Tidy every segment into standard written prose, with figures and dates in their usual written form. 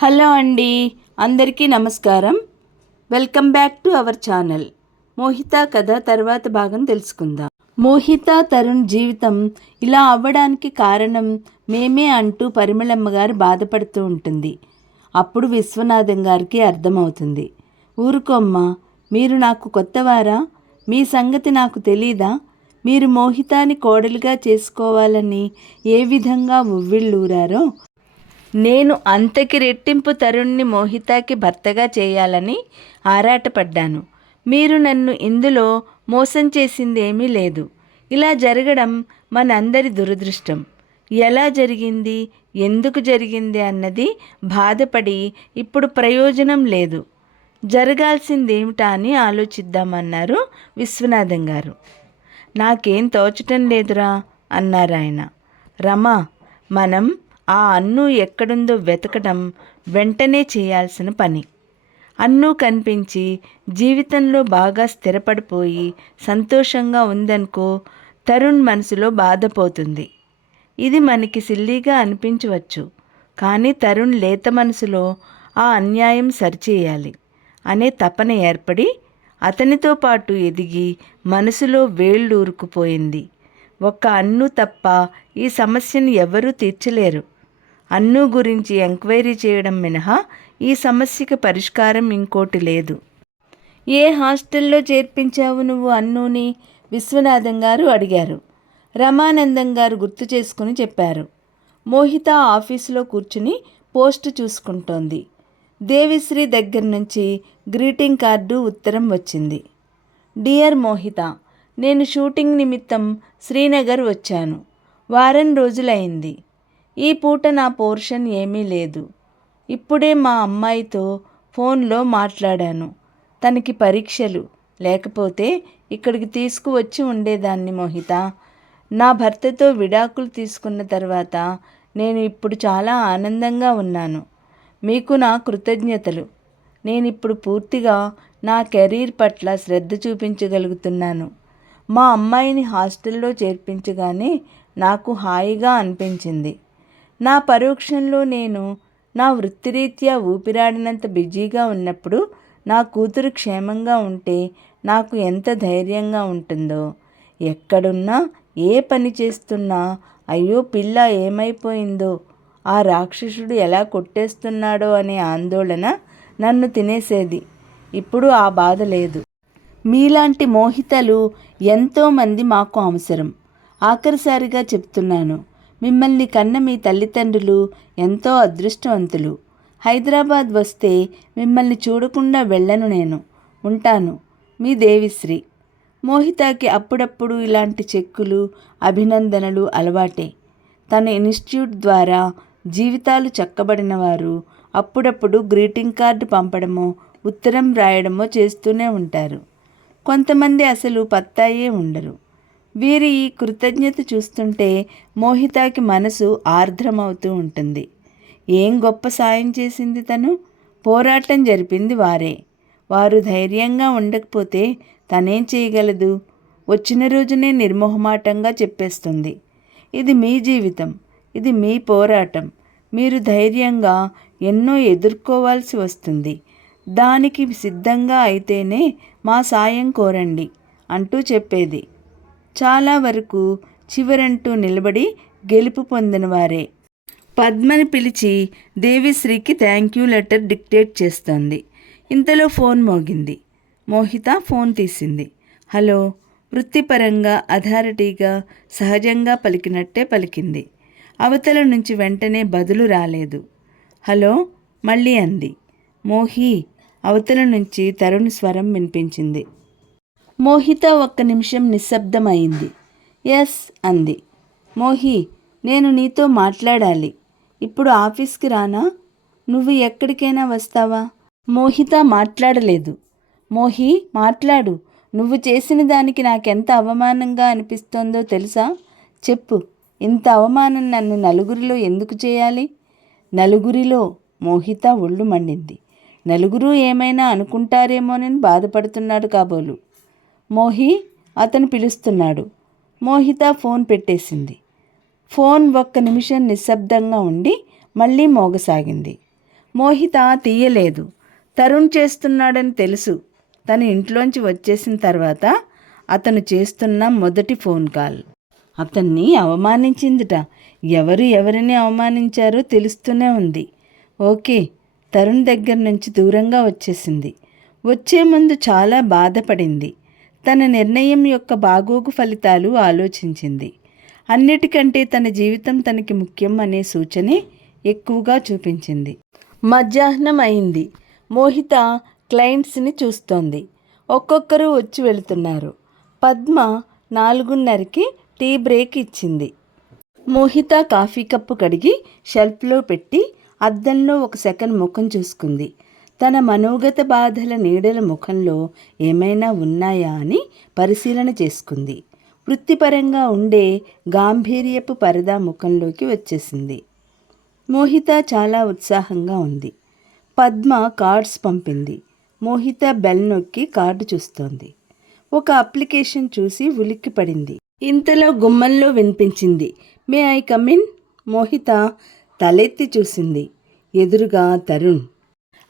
Hello అండి, అందరికీ నమస్కారం. Welcome back to our channel. Mohita కథ తర్వాత భాగం తెలుసుకుందాం. మోహిత తరుణ్ జీవితం ఇలా అవ్వడానికి కారణం మేమే అంటూ పరిమళమ్మ గారు బాధపడుతూ ఉంటుంది. అప్పుడు విశ్వనాథం గారికి అర్థమవుతుంది. ఊరుకోమ్మ, మీరు నాకు కొత్తవారా? మీ సంగతి నాకు తెలీదా? మీరు మోహితాని కోడలిగా చేసుకోవాలని ఏ విధంగా ఉవ్విళ్ళూరారో, నేను అంతకి రెట్టింపు తరుణ్ణి మోహితాకి భర్తగా చేయాలని ఆరాటపడ్డాను. మీరు నన్ను ఇందులో మోసం చేసింది ఏమీ లేదు. ఇలా జరగడం మనందరి దురదృష్టం. ఎలా జరిగింది, ఎందుకు జరిగింది అన్నది బాధపడి ఇప్పుడు ప్రయోజనం లేదు. జరగాల్సిందేమిటా అని ఆలోచిద్దామన్నారు విశ్వనాథం గారు. నాకేం తోచటం లేదురా అన్నారు ఆయన. రమా, మనం ఆ అన్ను ఎక్కడుందో వెతకడం వెంటనే చేయాల్సిన పని. అన్ను కనిపించి జీవితంలో బాగా స్థిరపడిపోయి సంతోషంగా ఉందనుకో, తరుణ్ మనసులో బాధపోతుంది. ఇది మనకి సిల్లీగా అనిపించవచ్చు, కానీ తరుణ్ లేత మనసులో ఆ అన్యాయం సరిచేయాలి అనే తపన ఏర్పడి అతనితో పాటు ఎదిగి మనసులో వేళ్ళూరుకుపోయింది. ఒక్క అన్ను తప్ప ఈ సమస్యను ఎవరూ తీర్చలేరు. అన్ను గురించి ఎంక్వైరీ చేయడం మినహా ఈ సమస్యకి పరిష్కారం ఇంకోటి లేదు. ఏ హాస్టల్లో చేర్పించావు నువ్వు అన్నుని? విశ్వనాథం గారు అడిగారు. రమానందం గారు గుర్తు చేసుకుని చెప్పారు. మోహిత ఆఫీసులో కూర్చుని పోస్ట్ చూసుకుంటోంది. దేవిశ్రీ దగ్గర నుంచి గ్రీటింగ్ కార్డు ఉత్తరం వచ్చింది. డియర్ మోహిత, నేను షూటింగ్ నిమిత్తం శ్రీనగర్ వచ్చాను. వారం రోజులైంది. ఈ పూట నా పోర్షన్ ఏమీ లేదు. ఇప్పుడే మా అమ్మాయితో ఫోన్లో మాట్లాడాను. తనకి పరీక్షలు, లేకపోతే ఇక్కడికి తీసుకువచ్చి ఉండేదాన్ని మోహిత. నా భర్తతో విడాకులు తీసుకున్న తర్వాత నేను ఇప్పుడు చాలా ఆనందంగా ఉన్నాను. మీకు నా కృతజ్ఞతలు. నేనిప్పుడు పూర్తిగా నా కెరీర్ పట్ల శ్రద్ధ చూపించగలుగుతున్నాను. మా అమ్మాయిని హాస్టల్లో చేర్పించగానే నాకు హాయిగా అనిపించింది. నా పరోక్షంలో నేను నా వృత్తిరీత్యా ఊపిరాడినంత బిజీగా ఉన్నప్పుడు నా కూతురు క్షేమంగా ఉంటే నాకు ఎంత ధైర్యంగా ఉంటుందో. ఎక్కడున్నా, ఏ పని చేస్తున్నా అయ్యో పిల్ల ఏమైపోయిందో, ఆ రాక్షసుడు ఎలా కొట్టేస్తున్నాడో అనే ఆందోళన నన్ను తినేసేది. ఇప్పుడు ఆ బాధ లేదు. మీలాంటి మోహితలు ఎంతోమంది మాకు అవసరం. ఆఖరిసారిగా చెప్తున్నాను, మిమ్మల్ని కన్న మీ తల్లిదండ్రులు ఎంతో అదృష్టవంతులు. హైదరాబాద్ వస్తే మిమ్మల్ని చూడకుండా వెళ్ళను నేను. ఉంటాను, మీ దేవిశ్రీ. మోహితాకి అప్పుడప్పుడు ఇలాంటి చెక్కులు, అభినందనలు అలవాటే. తన ఇన్స్టిట్యూట్ ద్వారా జీవితాలు చక్కబడిన వారు అప్పుడప్పుడు గ్రీటింగ్ కార్డు పంపడమో ఉత్తరం రాయడమో చేస్తూనే ఉంటారు. కొంతమంది అసలు పత్తాయే ఉండరు. వీరి ఈ కృతజ్ఞత చూస్తుంటే మోహితాకి మనసు ఆర్ద్రమవుతూ ఉంటుంది. ఏం గొప్ప సాయం చేసింది తను? పోరాటం జరిపింది వారే. వారు ధైర్యంగా ఉండకపోతే తనేం చేయగలదు? వచ్చిన రోజునే నిర్మోహమాటంగా చెప్పేస్తుంది, ఇది మీ జీవితం, ఇది మీ పోరాటం, మీరు ధైర్యంగా ఎన్నో ఎదుర్కోవాల్సి వస్తుంది. దానికి సిద్ధంగా అయితేనే మా సాయం కోరండి అంటూ చెప్పేది. చాలా వరకు చివరంటూ నిలబడి గెలుపు పొందిన వారే. పద్మని పిలిచి దేవిశ్రీకి థ్యాంక్ యూ లెటర్ డిక్టేట్ చేస్తోంది. ఇంతలో ఫోన్ మోగింది. మోహిత ఫోన్ తీసింది. హలో. వృత్తిపరంగా అథారిటీగా సహజంగా పలికినట్టే పలికింది. అవతల నుంచి వెంటనే బదులు రాలేదు. హలో మళ్ళీ అంది. మోహి. అవతల నుంచి తరుణ్ స్వరం వినిపించింది. మోహిత ఒక్క నిమిషం నిశ్శబ్దమైంది. ఎస్ అంది. మోహి, నేను నీతో మాట్లాడాలి. ఇప్పుడు ఆఫీస్కి రానా? నువ్వు ఎక్కడికైనా వస్తావా? మోహిత మాట్లాడలేదు. మోహి, మాట్లాడు. నువ్వు చేసిన దానికి నాకెంత అవమానంగా అనిపిస్తోందో తెలుసా? చెప్పు. ఇంత అవమానం నన్ను నలుగురిలో ఎందుకు చేయాలి? నలుగురిలో? మోహిత ఒళ్ళు మండింది. నలుగురు ఏమైనా అనుకుంటారేమోనని బాధపడుతున్నాడు కాబోలు. మోహి, అతను పిలుస్తున్నాడు. మోహిత ఫోన్ పెట్టేసింది. ఫోన్ ఒక్క నిమిషం నిశ్శబ్దంగా ఉండి మళ్ళీ మోగసాగింది. మోహిత తీయలేదు. తరుణ్ చేస్తున్నాడని తెలుసు. తన ఇంట్లోంచి వచ్చేసిన తర్వాత అతను చేస్తున్న మొదటి ఫోన్ కాల్ అతన్ని అవమానించిందిట. ఎవరిని అవమానించారో తెలుస్తూనే ఉంది. ఓకే, తరుణ్ దగ్గర నుంచి దూరంగా వచ్చేసింది. వచ్చే ముందు చాలా బాధపడింది. తన నిర్ణయం యొక్క బాగోగు ఫలితాలు ఆలోచించింది. అన్నిటికంటే తన జీవితం తనకి ముఖ్యం అనే సూచనే ఎక్కువగా చూపించింది. మధ్యాహ్నం అయింది. మోహిత క్లయింట్స్ని చూస్తోంది. ఒక్కొక్కరు వచ్చి వెళుతున్నారు. పద్మ 4:30కి టీ బ్రేక్ ఇచ్చింది. మోహిత కాఫీ కప్పు కడిగి షెల్ఫ్లో పెట్టి అద్దంలో ఒక సెకండ్ ముఖం చూసుకుంది. తన మనోగత బాధల నీడల ముఖంలో ఏమైనా ఉన్నాయా అని పరిశీలన చేసుకుంది. వృత్తిపరంగా ఉండే గాంభీర్యపు పరదా ముఖంలోకి వచ్చేసింది. మోహిత చాలా ఉత్సాహంగా ఉంది. పద్మ కార్డ్స్ పంపింది. మోహిత బెల్ నొక్కి కార్డు చూస్తోంది. ఒక అప్లికేషన్ చూసి ఉలిక్కి పడింది. ఇంతలో గుమ్మంలో వినిపించింది, may I come in? Mohita తలెత్తి చూసింది. ఎదురుగా తరుణ్.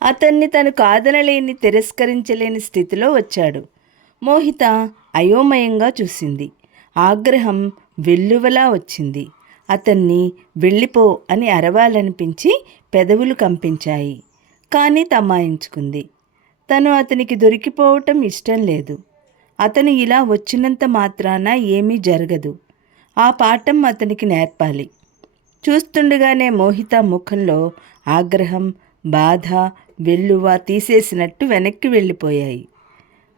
అతన్ని తను కాదనలేని, తిరస్కరించలేని స్థితిలో వచ్చాడు. మోహిత అయోమయంగా చూసింది. ఆగ్రహం వెల్లువలా వచ్చింది. అతన్ని వెళ్ళిపో అని అరవాలనిపించి పెదవులు కంపించాయి. కానీ తమాయించుకుంది. తను అతనికి దొరికిపోవటం ఇష్టం లేదు. అతను ఇలా వచ్చినంత మాత్రాన ఏమీ జరగదు. ఆ పాఠం అతనికి నేర్పాలి. చూస్తుండగానే మోహిత ముఖంలో ఆగ్రహం, బాధ, వెల్లువ తీసేసినట్టు వెనక్కి వెళ్ళిపోయాయి.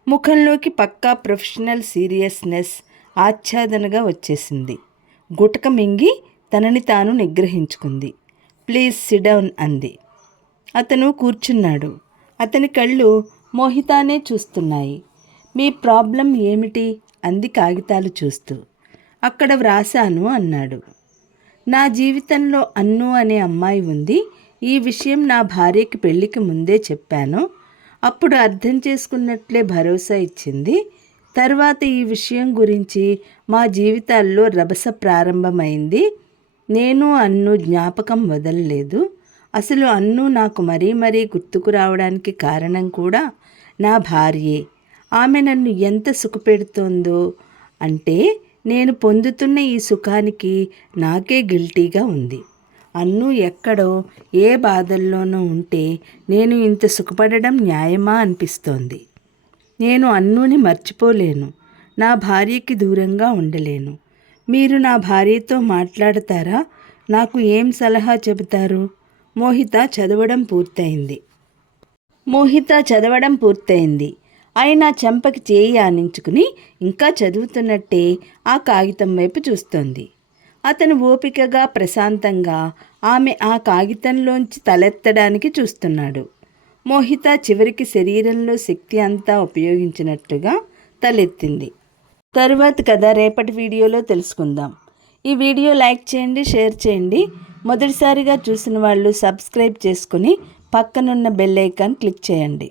ముఖంలోకి పక్కా ప్రొఫెషనల్ సీరియస్నెస్ ఆచ్ఛాదనగా వచ్చేసింది. గుటక మింగి తనని తాను నిగ్రహించుకుంది. ప్లీజ్ సిట్ డౌన్ అంది. అతను కూర్చున్నాడు. అతని కళ్ళు మోహితానే చూస్తున్నాయి. మీ ప్రాబ్లం ఏమిటి అంది కాగితాలు చూస్తూ. అక్కడ వ్రాసాను అన్నాడు. నా జీవితంలో అన్ను అనే అమ్మాయి ఉంది. ఈ విషయం నా భార్యకి పెళ్ళికి ముందే చెప్పాను. అప్పుడు అర్థం చేసుకున్నట్లే భరోసా ఇచ్చింది. తర్వాత ఈ విషయం గురించి మా జీవితాల్లో రభస ప్రారంభమైంది. నేను అన్ను జ్ఞాపకం వదలలేదు. అసలు అన్ను నాకు మరీ గుర్తుకు రావడానికి కారణం కూడా నా భార్యే. ఆమె నన్ను ఎంత సుఖపెడుతోందో అంటే నేను పొందుతున్న ఈ సుఖానికి నాకే గిల్టీగా ఉంది. అన్ను ఎక్కడో ఏ బాధల్లోనో ఉంటే నేను ఇంత సుఖపడడం న్యాయమా అనిపిస్తోంది. నేను అన్నుని మర్చిపోలేను. నా భార్యకి దూరంగా ఉండలేను. మీరు నా భార్యతో మాట్లాడతారా? నాకు ఏం సలహా చెబుతారు? మోహిత చదవడం పూర్తయింది. అయినా చెంపకి చేయి ఆనించుకుని ఇంకా చదువుతున్నట్టే ఆ కాగితం వైపు చూస్తోంది. అతను ఓపికగా, ప్రశాంతంగా ఆమె ఆ కాగితంలోంచి తలెత్తడానికి చూస్తున్నాడు. మోహిత చివరికి శరీరంలో శక్తి అంతా ఉపయోగించినట్టుగా తలెత్తింది. తరువాతి కథ రేపటి వీడియోలో తెలుసుకుందాం. ఈ వీడియో లైక్ చేయండి, షేర్ చేయండి. మొదటిసారిగా చూసిన వాళ్ళు సబ్స్క్రైబ్ చేసుకుని పక్కనున్న బెల్ ఐకాన్ క్లిక్ చేయండి.